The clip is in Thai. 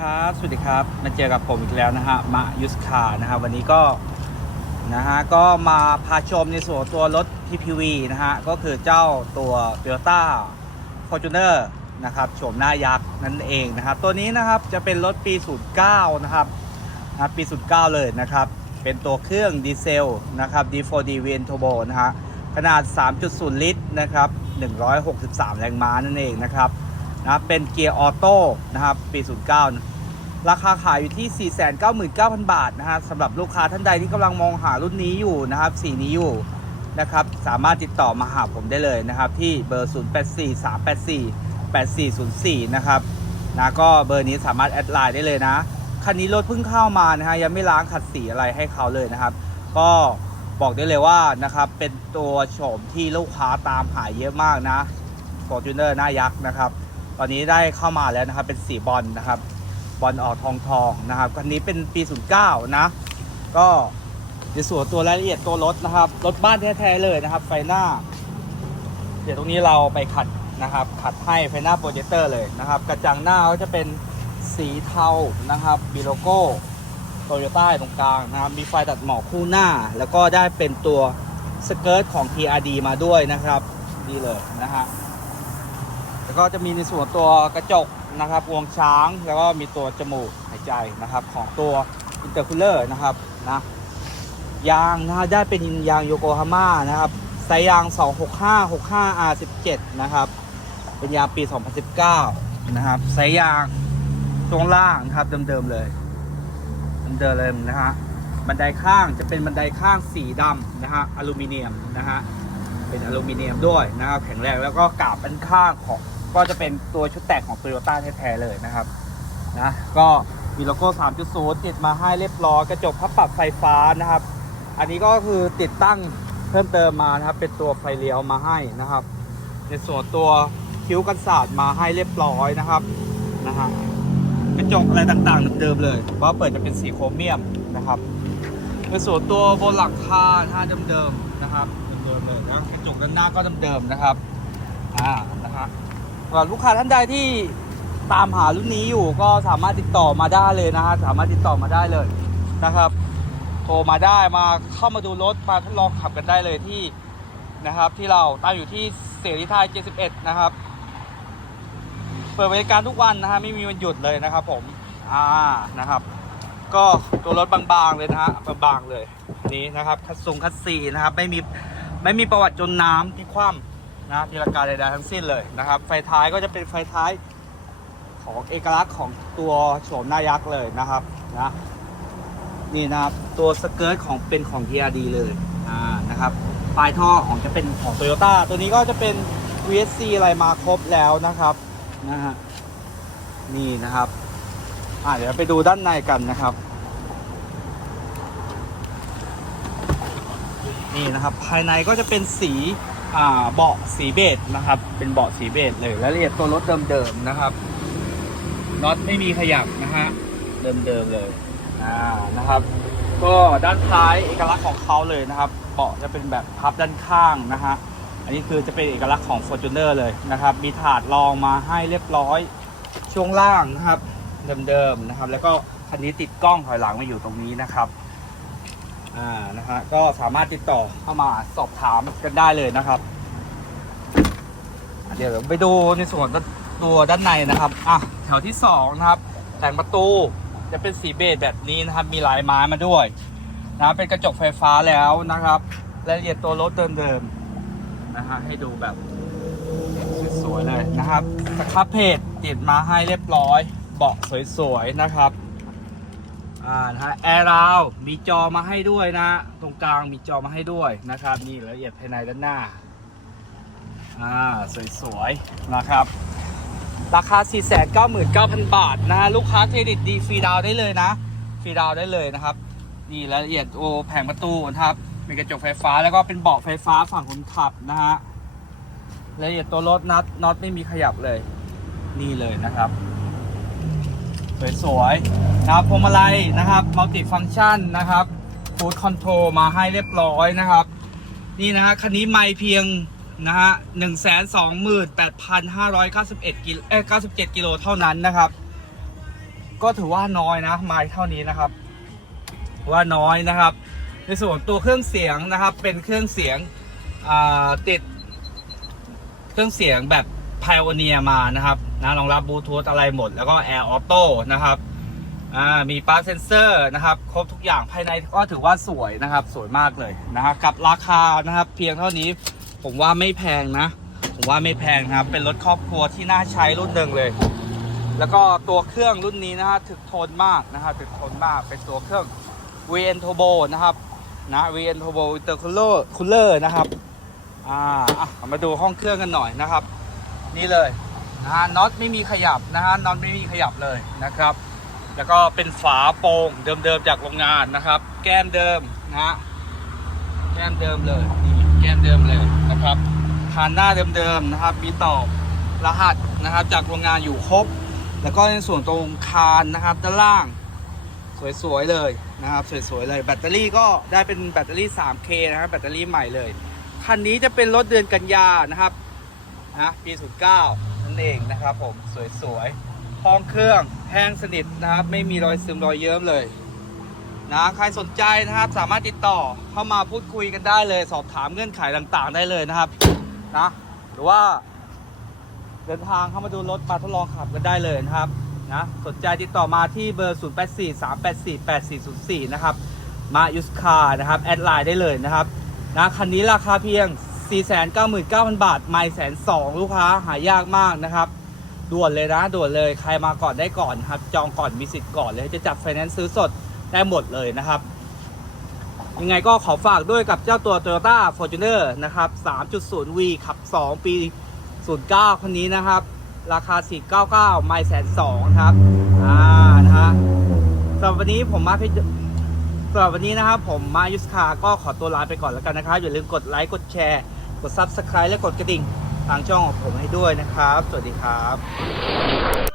ครับ สวัสดีครับมาเจอกับผมอีกแล้วนะฮะมายุสคานะฮะวันนี้ก็นะฮะก็มาพาชมในส่วนตัวรถ PPV นะฮะก็คือเจ้าตัว Toyota Fortuner นะครับโฉมหน้ายักษ์นั่นเองนะครับตัวนี้นะครับจะเป็นรถปี 09 นะครับนะปี 09 เลยนะครับเป็นตัวเครื่องดีเซลนะครับ D4D v n Turbo นะฮะขนาด 3.0 ลิตรนะครับ163 แรงม้านั่นเองนะครับนะเป็นเกียร์ออโต้นะครับปี 09นะ ราคาขายอยู่ที่ 499,000 บาทนะฮะสำหรับลูกค้าท่านใดที่กำลังมองหารุ่นนี้อยู่นะครับสีนี้อยู่นะครับสามารถติดต่อมาหาผมได้เลยนะครับ ที่เบอร์ 0843848404 นะครับนะก็เบอร์นี้สามารถแอดไลน์ได้เลยนะคันนี้รถเพิ่งเข้ามานะฮะยังไม่ล้างขัดสีอะไรให้เขาเลยนะครับ ก็บอกได้เลยว่านะครับเป็นตัวโฉมที่ลูกค้าตามหาเยอะมากนะ Fortuner หน้ายักษ์นะครับ ตอนนี้ได้เข้ามาแล้วนะครับเป็นสีบอลนะครับ บอลออกทองทองนะครับคันนี้เป็นปี 09 นะ ก็ในส่วนตัวรายละเอียดตัวรถนะครับ รถบ้านแท้ๆเลยนะครับ ไฟหน้า เดี๋ยวตรงนี้เราไปขัดนะครับ ขัดให้ไฟหน้าโปรเจคเตอร์เลยนะครับ กระจังหน้าก็จะเป็นสีเทานะครับมีโลโก้โตโยต้าตรงกลางนะครับ มีไฟตัดหมอกคู่หน้า แล้วก็ได้เป็นตัวสเกิร์ตของ TRD มาด้วยนะครับนี่เลยนะฮะ แล้วก็จะมีในส่วนตัวกระจก นะครับวงช้างแล้วก็มีตัวจมูกหายใจนะครับ ของตัวอินเตอร์คูลเลอร์นะครับนะยางนะฮะได้เป็นยางโยโกฮาม่านะครับไซส์ยาง 265 65 R17 นะครับ เป็นยางปี 2019 นะครับไซส์ยางช่วงล่างนะครับเดิมๆเลยเดิมเลยนะฮะบันไดข้างจะเป็นบันไดข้างสีดำนะฮะอลูมิเนียมนะฮะเป็นอลูมิเนียมด้วยนะครับแข็งแรงแล้วก็กาบเป็นข้างของ ก็จะเป็นตัวชุดแต่งของ Toyota แท้ๆเลยนะครับนะก็มีโลโก้ 3.0 ติดมาให้เรียบร้อยกระจกพับปรับไฟฟ้านะครับ อันนี้ก็คือติดตั้งเพิ่มเติมมานะครับ เป็นตัวไฟเลี้ยวมาให้นะครับ ในส่วนตัวคิ้วกันศาสตร์มาให้เรียบร้อยนะครับนะฮะกระจกอะไรต่างๆเดิมเลยเพราะเปิดจะเป็นสีโครเมียมนะครับในส่วนตัวบนหลังคาท่าเดิมๆนะครับเดิมๆเลยนะกระจกด้านหน้าก็เดิมๆนะครับอ่านะฮะ ลูกค้าท่านใดที่ตามหารุ่นนี้อยู่ก็สามารถติดต่อมาได้เลยนะฮะสามารถติดต่อมาได้เลยนะครับ โทรมาได้มาเข้ามาดูรถมาทดลองขับกันได้เลยที่นะครับ ที่เราตั้งอยู่ที่เสรีไทย 71 นะครับ เปิดบริการทุกวันนะฮะไม่มีวันหยุดเลยนะครับผมอ่านะครับ ก็ตัวรถบางๆเลยนะฮะบางๆเลยนนี้นะครับคัดทรงคัดซีนะครับไม่มีไม่มีประวัติจนน้ำที่คว่ำ นะทีลการใดๆทั้งสิ้นเลยนะครับ ไฟท้ายก็จะเป็นไฟท้ายของเอกลักษณ์ของตัวโฉมหน้ายักษ์เลยนะครับนะนี่นะครับตัวสเกิร์ตของเป็นของ TRD เลยอ่านะครับปลายท่อของจะเป็นของ Toyota ตัวนี้ก็จะเป็น VSC อะไรมาครบแล้วนะครับนะฮะนี่นะครับอ่าเดี๋ยวไปดูด้านในกันนะครับ นี่นะครับภายในก็จะเป็นสี เบาะสีเบจนะครับ เป็นเบาะสีเบจเลยและละเอียดตัวรถเดิมๆนะครับน็อตไม่มีขยับนะฮะเดิมๆเลยอ่านะครับ ก็ด้านท้ายเอกลักษณ์ของเขาเลยนะครับเบาะจะเป็นแบบพับด้านข้างนะฮะอันนี้คือจะเป็นเอกลักษณ์ของ Fortuner เลยนะครับ มีถาดรองมาให้เรียบร้อยช่วงล่างนะครับเดิมๆนะครับ แล้วก็คันนี้ติดกล้องถอยหลังมาอยู่ตรงนี้นะครับ อ่านะฮะก็สามารถติดต่อเข้ามาสอบถามกันได้เลยนะครับ เดี๋ยวไปดูในส่วนตัวด้านในนะครับอะแถวที่สองนะครับแต่งประตูจะเป็นสีเบจแบบนี้นะครับมีลายไม้มาด้วยนะเป็นกระจกไฟฟ้าแล้วนะครับรายละเอียดตัวรถเดิมๆนะฮะให้ดูแบบสวยๆเลยนะครับสครับเพจติดมาให้เรียบร้อย เบาะสวยๆนะครับ อ่านะฮะแอร์ราวมีจอมาให้ด้วยนะ ตรงกลางมีจอมาให้ด้วยนะครับนี่ละเอียดภายในด้านหน้าอ่าสวยๆนะครับ ราคา 499,000 บาทนะฮะลูกค้าเครดิตดีฟรีดาวได้เลยนะ ฟรีดาวได้เลยนะครับนี่รายละเอียดโอแผงประตูนะครับมีกระจกไฟฟ้าแล้วก็เป็นเบาะไฟฟ้าฝั่งคนขับนะฮะรายละเอียดตัวรถน็อตน็อตไม่มีขยับเลย นี่เลยนะครับ สวยๆนะครับพวงมาลัยนะครับมัลติฟัง c t ชันนะครับฟูดคอนโทรลมาให้เรียบร้อยนะครับ นี่นะฮะคันนี้ไม่เพียงนะฮะหนึ่งแสนสองหมื่นแปดพันห้าร้อยเก้าสิบเอ็ดกิโลเอ้เก้าสิบเจ็ดกิโลเท่านั้นนะครับ ก็ถือว่าน้อยนะไม้เท่านี้นะครับ ว่าน้อยนะครับ ในส่วนตัวเครื่องเสียงนะครับ เป็นเครื่องเสียงติด เครื่องเสียงแบบ Pioneer มานะครับ นะรองรับบลูทูธอะไรหมด แล้วก็ Air Auto นะครับมีปลั๊กเซนเซอร์นะครับ ครบทุกอย่างภายในก็ถือว่าสวยนะครับ สวยมากเลยนะครับกับราคานะครับ เพียงเท่านี้ผมว่าไม่แพงนะ ผมว่าไม่แพงครับ เป็นรถครอบครัวที่น่าใช้รุ่นหนึ่งเลย แล้วก็ตัวเครื่องรุ่นนี้นะฮะถึกทนมากนะครับถึกทนมากเป็นตัวเครื่อง VN Turbo นะครับนะ VN Turbo Intercooler Cooler นะครับอ่ามาดูห้องเครื่องกันหน่อยนะครับ นี่เลย นะฮะน็อตไม่มีขยับนะฮะน็อตไม่มีขยับเลยนะครับ แล้วก็เป็นฝาโปร่งเดิมๆจากโรงงานนะครับ แก้มเดิมนะฮะแก้มเดิมเลยนี่แก้มเดิมเลยนะครับคานหน้าเดิมๆนะครับ มีตอกรหัสนะครับจากโรงงานอยู่ครบ แล้วก็ในส่วนตรงคานนะครับด้านล่างสวยๆเลยนะครับสวยๆเลยแบตเตอรี่ก็ได้เป็นแบตเตอรี่ 3K นะครับแบตเตอรี่ใหม่เลยคันนี้จะเป็นรถเดือนกันยานะครับนะปี 09 นั่นเองนะครับผมสวยๆห้องเครื่องแห้งสนิทนะครับไม่มีรอยซึมรอยเยิ้มเลยนะใครสนใจนะครับสามารถติดต่อเข้ามาพูดคุยกันได้เลย สอบถามเงื่อนไขต่างๆ ได้เลยนะครับนะหรือว่า เดินทางเข้ามาดูรถมาทดลองขับกันได้เลยนะครับนะสนใจติดต่อมาที่เบอร์ 0 8 4 3 8 4 8 4 0 4 นะครับ มายุสคานะครับ แอดไลน์ได้เลยนะครับนะคันนี้ราคาเพียง 499,000 บาท ไม่แสนสองลูกค้าหายากมากนะครับ ด่วนเลยนะ ด่วนเลยใครมาก่อนได้ก่อนครับ จองก่อนมีสิทธิ์ก่อนเลยจะจัดไฟแนนซ์ซื้อสดได้หมดเลยนะครับ ยังไงก็ขอฝากด้วยกับเจ้าตัว Toyota Fortuner นะครับ 3.0V ขับ 2 ปี 09 คนนี้นะครับ ราคา 499 ไม่แสนสองครับ อ่า นะฮะสำหรับวันนี้ผมมาพิจสำหรับวันนี้นะครับผมมายุสคาก็ขอตัวลาไปก่อนแล้วกันนะครับ อย่าลืมกดไลค์ กดแชร์ กด Subscribe และกดกระดิ่งทางช่องของผมให้ด้วยนะครับ สวัสดีครับ